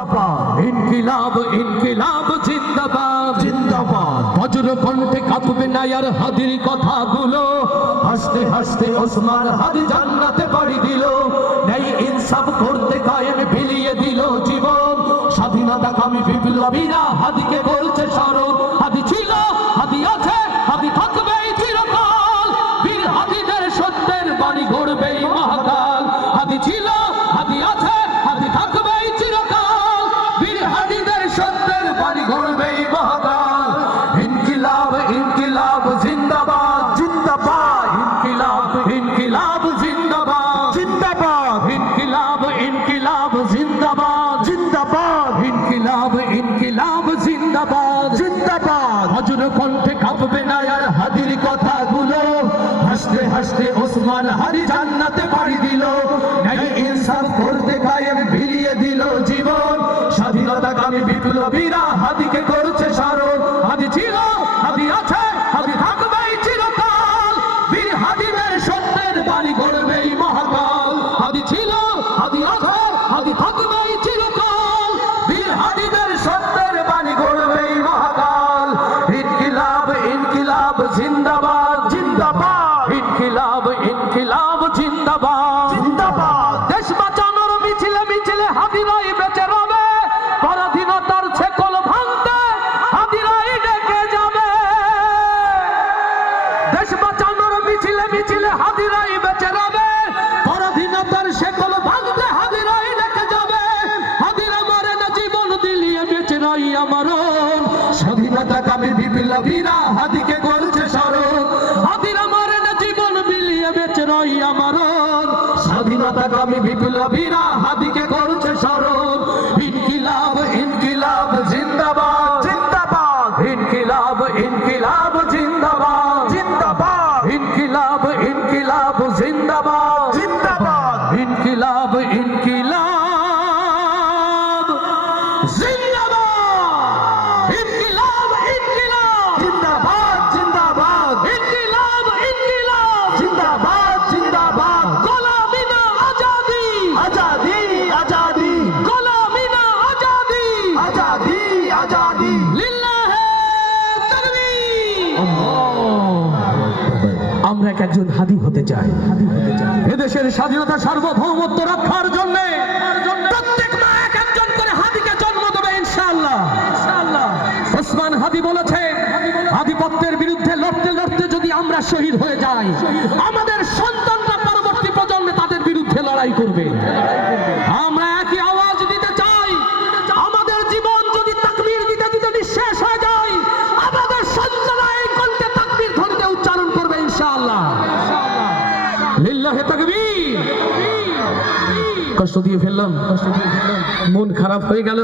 ইনকিলাব ইনকিলাব জিন্দাবাদ জিন্দাবাদ বজ্র কণ্ঠে কাঁপবে না আর হাদির কথাগুলো হাসতে হাসতে ওসমান হাদি জান্নাতে বাড়ি দিল ন্যায় ইনসাফ করতে কায়েম বিলিয়ে দিল জীবন স্বাধীনতা কামী বিপ্লবীরা হাদিকে বলছে স্মরণ হাদি ছিল হাদি আছে হাদি থাকবে চিরকাল বীর হাদিদের সত্যের বাণী গড়বে মহাকাল হাদি ছিল হাদি আছে হাদি থাকবে চিরকাল বীর হাদিদের সত্যের বাণী গড়বে মহাকাল ইনকিলাব ইনকিলাব জিন্দাবাদ জিন্দাবাদ ইনকিলাব ইনকিলাব জিন্দাবাদ জিন্দাবাদ ইনকিলাব ইনকিলাব জিন্দাবাদ জিন্দাবাদ ইনকিলাব ইনকিলাব জিন্দাবাদ জিন্দাবাদ বজ্র কণ্ঠে কাঁপবে না আর হাদির কথাগুলো হাসতে হাসতে ওসমান হাদি জান্নাতে বাড়ি দিল ন্যায় ইনসাফ করতে কায়েম বিলিয়ে দিল জীবন স্বাধীনতা কামী বিপ্লবীরা হাদিকে করছে স্মরণ হাদি ছিল হাদি আছে হাদি থাকবে চিরকাল বীর হাদিদের সত্যের বাণী গড়বে মহাকাল হাদি ছিল হাদি আছে হাদি থাকবে চিরকাল বীর হাদিদের সত্যের বাণী গড়বে মহাকাল ইনকিলাব ইনকিলাব জিন্দাবাদ জিন্দাবাদ ইনকিলাব ইনকিলাব জিন্দাবাদ জিন্দাবাদ দেশ বাঁচানোর মিছিলে মিছিলে হাদিরাই বেঁচে রবে পরাধীনতার ছেকল ভাঙতে হাদিরাই ডেকে যাবে দেশ বাঁচানোর মিছিলে মিছিলে হাদিরাই বেঁচে রবে পরাধীনতার ছেকল ভাঙতে হাদিরাই ডেকে যাবে হাদিরা মরে না জীবন দিলিয়ে বেঁচে রই আমরণ স্বাধীনতা কামী বিপ্লবীরা হাদিকে করছে স্মরণ হাদিরা মরে না জীবন বিলিয়ে বেঁচে রই আমরণ স্বাধীনতা কামী বিপ্লবীরা হাদিকে করছে স্মরণ ইনকিলাব ইনকিলাব জিন্দাবাদ জিন্দাবাদ ইনকিলাব ইনকিলাব জিন্দাবাদ জিন্দাবাদ ইনকিলাব ইনকিলাব জিন্দাবাদ জিন্দাবাদ ইনকিলাব ইনকিলাব জিন্দাবাদ ইনকিলাব ইনকিলাব জিন্দাবাদ জিন্দাবাদ ইনকিলাব ইনকিলাব জিন্দাবাদ জিন্দাবাদ গোলামি না আজাদি আজাদি আজাদি গোলামি না আজাদি আজাদি আজাদি লিল্লাহে তাকবীর আমরা একজন হাদি হতে চাই এদেশের স্বাধীনতা সার্বভৌমত্ব রক্ষার জন্য প্রত্যেক মা একজন করে হাদিকে জন্ম দেবে ইনশাআল্লাহ ওসমান হাদি বলেছে আধিপত্যের বিরুদ্ধে লড়তে লড়তে যদি আমরা শহীদ হয়ে যাই আমাদের সন্তানরা পরবর্তী প্রজন্মে তাদের বিরুদ্ধে লড়াই করবে আমরা একই আওয়াজ দিতে চাই আমাদের জীবন যদি তাকবীর দিতে দিতে নিঃশেষ হয়ে যায় আমাদের সন্তানরা এই কণ্ঠে তাকবীর ধ্বনিতে উচ্চারণ করবে ইনশাআল্লাহ লিল্লাহে তাকবীর কষ্ট দিয়ে ফেললাম মন খারাপ হয়ে গেল